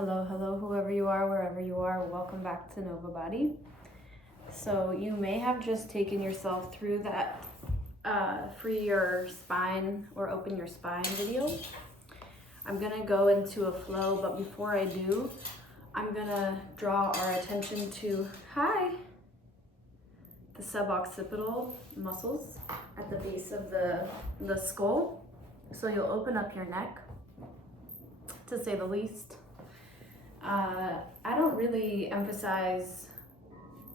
Hello, whoever you are, wherever you are, welcome back to Nova Body. So you may have just taken yourself through that free your spine or open your spine video. I'm gonna go into a flow, but before I do, I'm gonna draw our attention to, the suboccipital muscles at the base of the skull. So you'll open up your neck, to say the least. I don't really emphasize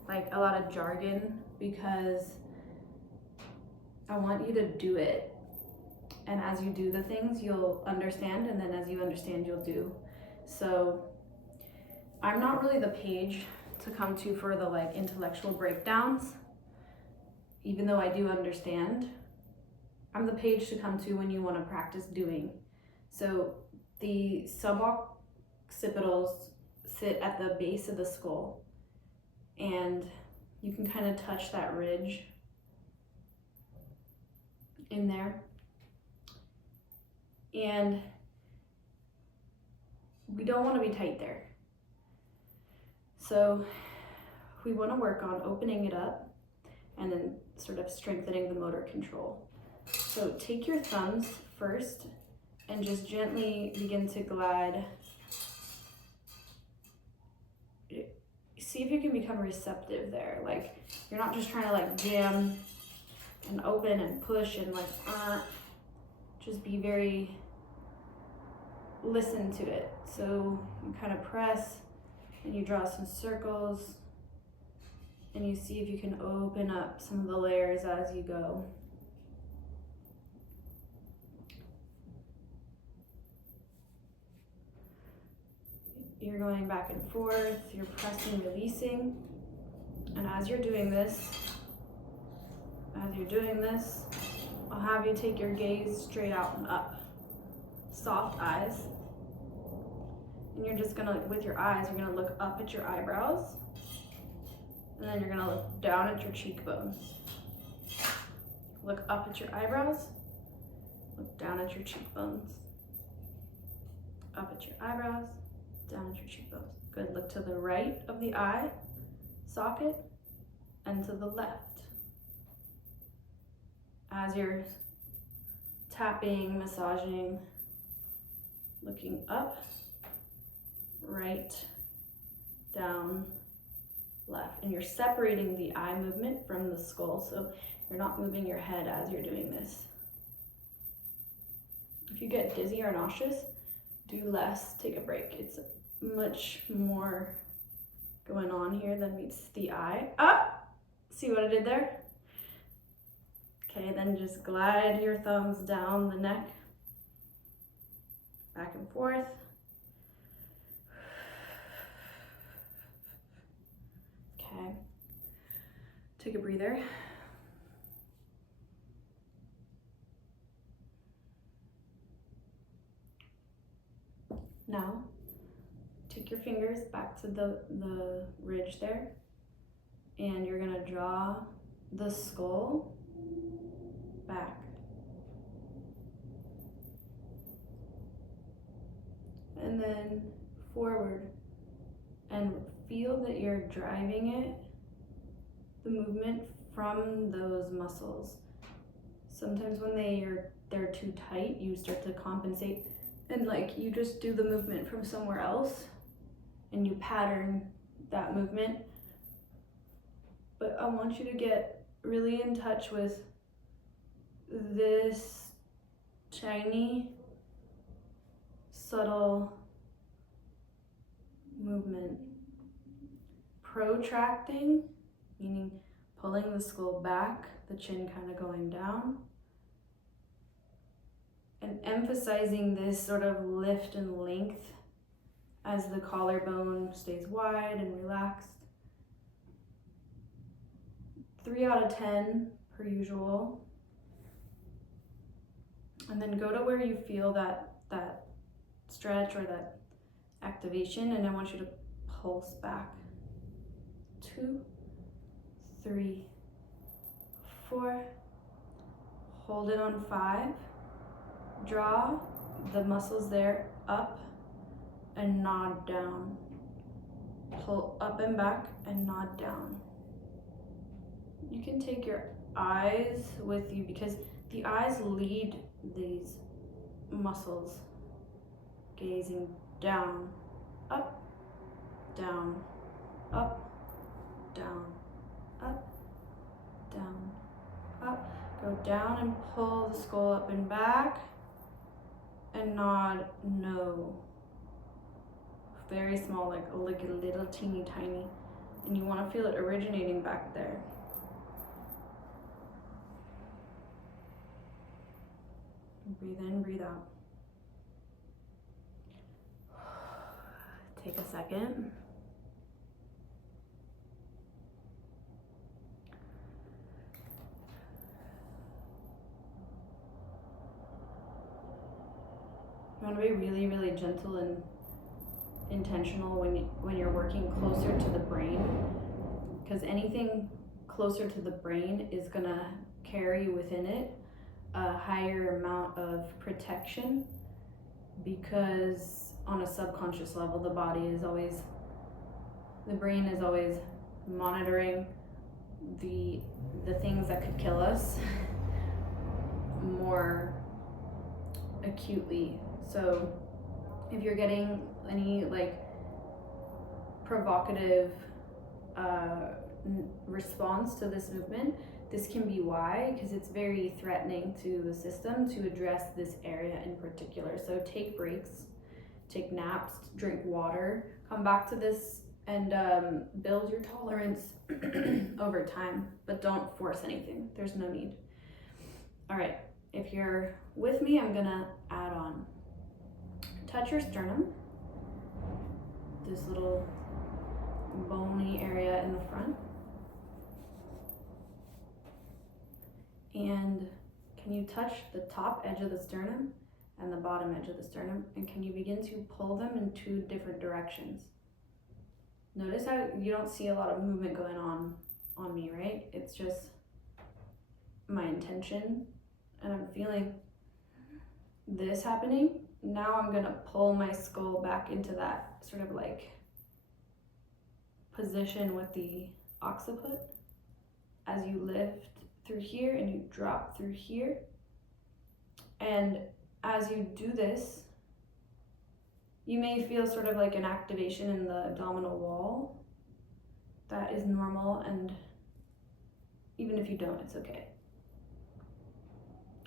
like a lot of jargon because I want you to do it. And as you do the things, you'll understand, and then as you understand, you'll do. So I'm not really the page to come to for the like intellectual breakdowns, even though I do understand. I'm the page to come to when you want to practice doing. So the suboccipitals sit at the base of the skull, and you can kind of touch that ridge in there. And we don't want to be tight there. So we want to work on opening it up and then sort of strengthening the motor control. So take your thumbs first and just gently begin to glide. See if you can become receptive there. Like you're not just trying to like jam and open and push and like, just be very, listen to it. So you kind of press and you draw some circles and you see if you can open up some of the layers as you go. You're going back and forth, you're pressing, releasing. And as you're doing this, I'll have you take your gaze straight out and up. Soft eyes. And you're just gonna, with your eyes, you're gonna look up at your eyebrows. And then you're gonna look down at your cheekbones. Look up at your eyebrows. Look down at your cheekbones. Up at your eyebrows. Down at your cheekbones. Good. Look to the right of the eye socket and to the left. As you're tapping, massaging, looking up, right, down, left. And you're separating the eye movement from the skull, so you're not moving your head as you're doing this. If you get dizzy or nauseous, do less, take a break. It's much more going on here than meets the eye. See what I did there? Okay, then just glide your thumbs down the neck, back and forth. Okay, take a breather. Now, take your fingers back to the ridge there, and you're gonna draw the skull back. And then forward, and feel that you're driving it, the movement from those muscles. Sometimes when they're too tight, you start to compensate and like you just do the movement from somewhere else and you pattern that movement. But I want you to get really in touch with this tiny, subtle movement. Protracting, meaning pulling the skull back, the chin kind of going down. And emphasizing this sort of lift and length as the collarbone stays wide and relaxed. 3 out of 10 per usual. And then go to where you feel that stretch or that activation, and I want you to pulse back. 2, 3, 4. Hold it on 5. Draw the muscles there up and nod down. Pull up and back and nod down. You can take your eyes with you because the eyes lead these muscles. Gazing down, up, down, up, down, up, down, up. Go down and pull the skull up and back and nod no. Very small, like a little teeny tiny. And you want to feel it originating back there. Breathe in, breathe out. Take a second. You want to be really, really gentle and intentional when you're working closer to the brain, because anything closer to the brain is gonna carry within it a higher amount of protection, because on a subconscious level the brain is always monitoring the things that could kill us more acutely. So if you're getting any like provocative response to this movement, this can be why, because it's very threatening to the system to address this area in particular. So take breaks, take naps, drink water, come back to this and build your tolerance over time, but don't force anything. There's no need. All right, if you're with me, I'm gonna add on. Touch your sternum, this little bony area in the front. And can you touch the top edge of the sternum and the bottom edge of the sternum? And can you begin to pull them in 2 different directions? Notice how you don't see a lot of movement going on me, right? It's just my intention, and I'm feeling this happening. Now I'm gonna pull my skull back into that sort of like position with the occiput as you lift through here and you drop through here. And as you do this, you may feel sort of like an activation in the abdominal wall. That is normal, and even if you don't, it's okay.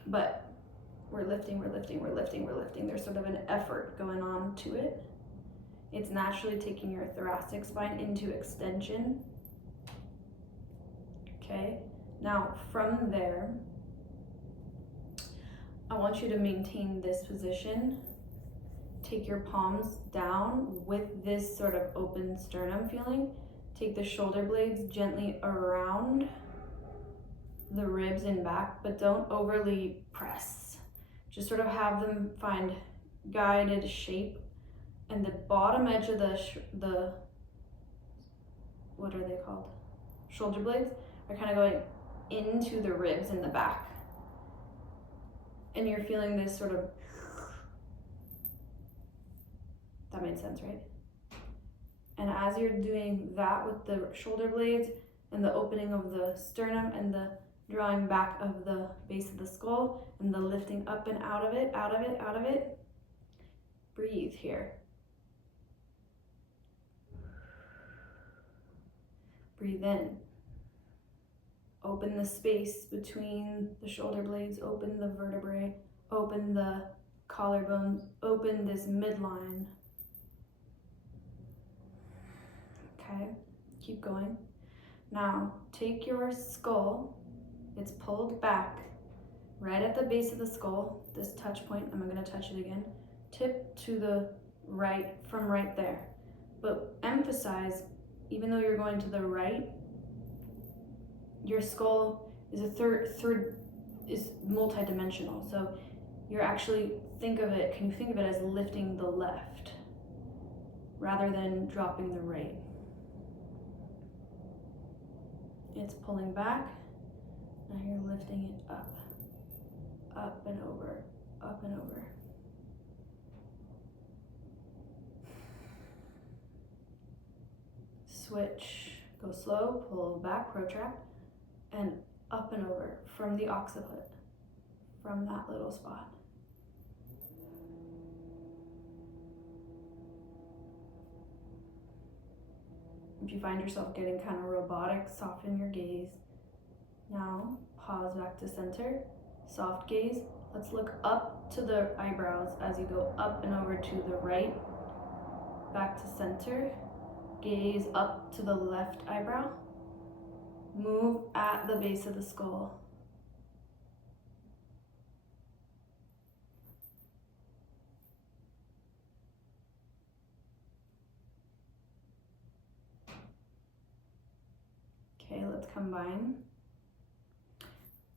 But we're lifting, we're lifting, we're lifting, we're lifting. There's sort of an effort going on to it. It's naturally taking your thoracic spine into extension. Okay, now from there, I want you to maintain this position. Take your palms down with this sort of open sternum feeling. Take the shoulder blades gently around the ribs and back, but don't overly press. Just sort of have them find guided shape. And the bottom edge of the what are they called? Shoulder blades are kind of going into the ribs in the back. And you're feeling this sort of, that made sense, right? And as you're doing that with the shoulder blades and the opening of the sternum and the drawing back of the base of the skull and the lifting up and out of it, out of it, out of it, breathe here. Breathe in. Open the space between the shoulder blades, open the vertebrae, open the collarbones, open this midline. Okay, keep going. Now, take your skull, it's pulled back, right at the base of the skull, this touch point, I'm gonna touch it again, tip to the right from right there. But emphasize, even though you're going to the right, your skull is is multidimensional. So you're actually, can you think of it as lifting the left rather than dropping the right? It's pulling back, now you're lifting it up, up and over, up and over. switch, go slow, pull back, protract, and up and over from the occiput, from that little spot. If you find yourself getting kind of robotic, soften your gaze. Now, pause back to center, soft gaze. Let's look up to the eyebrows as you go up and over to the right, back to center. Gaze up to the left eyebrow. Move at the base of the skull. Okay, let's combine.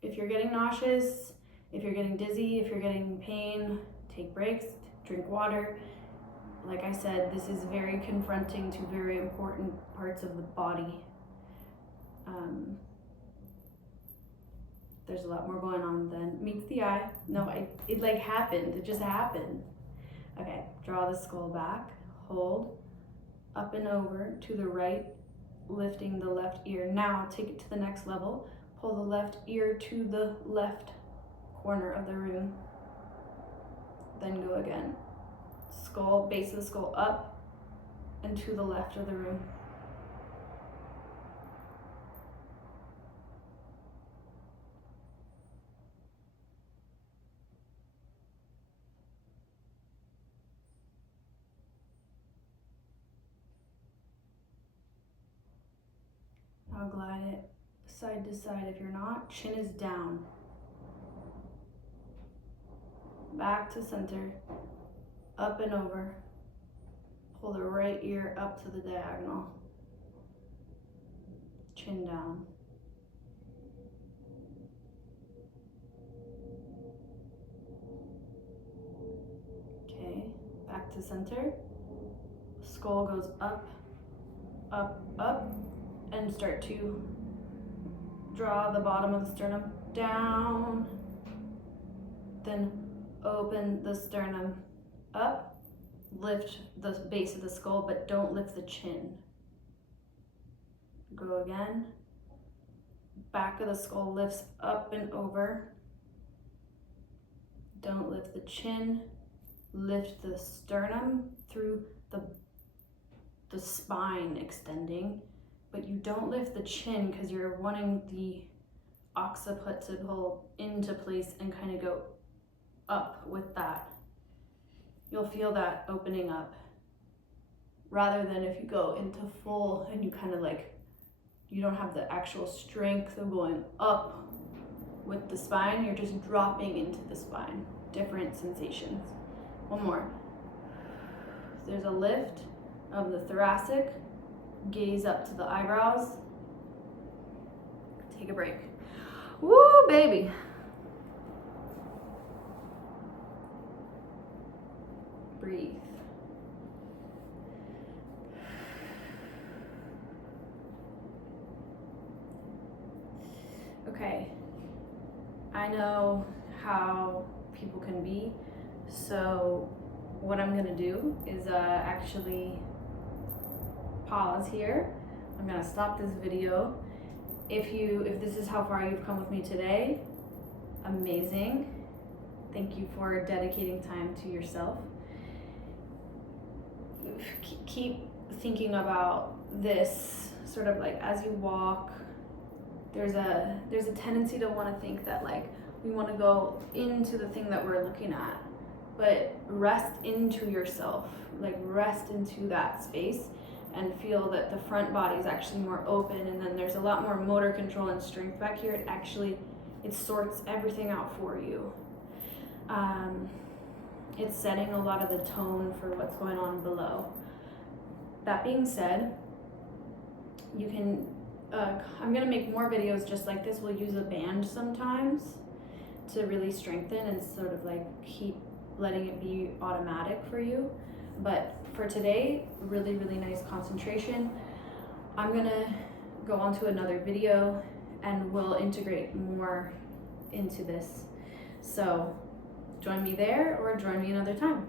If you're getting nauseous, if you're getting dizzy, if you're getting pain, take breaks, drink water. Like I said, this is very confronting to very important parts of the body. There's a lot more going on than meets the eye. No, it like happened, it just happened. Okay, draw the skull back, hold, up and over to the right, lifting the left ear. Now take it to the next level. Pull the left ear to the left corner of the room. Then go again. Skull, base of the skull up and to the left of the room. Now glide it side to side. If you're not, chin is down. Back to center, up and over. Pull the right ear up to the diagonal. Chin down. Okay, back to center. Skull goes up, up, up, and start to draw the bottom of the sternum down. Then open the sternum up, lift the base of the skull, but don't lift the chin. Go again. Back of the skull lifts up and over. Don't lift the chin. Lift the sternum through the spine extending, but you don't lift the chin because you're wanting the occiput to pull into place and kind of go up with that. You'll feel that opening up rather than if you go into full and you kind of like, you don't have the actual strength of going up with the spine, you're just dropping into the spine. Different sensations. One more. There's a lift of the thoracic, gaze up to the eyebrows. Take a break. Woo, baby. Breathe. Okay, I know how people can be, so what I'm gonna do is actually pause here. I'm gonna stop this video. If this is how far you've come with me today, amazing. Thank you for dedicating time to yourself. Keep thinking about this sort of like as you walk. There's a tendency to want to think that like we want to go into the thing that we're looking at, but rest into yourself, like rest into that space and feel that the front body is actually more open, and then there's a lot more motor control and strength back here. It sorts everything out for you. It's setting a lot of the tone for what's going on below. That being said, you can I'm gonna make more videos just like this. We'll use a band sometimes to really strengthen and sort of like keep letting it be automatic for you. But for today, really, really nice concentration. I'm gonna go on to another video and we'll integrate more into this. So join me there or join me another time.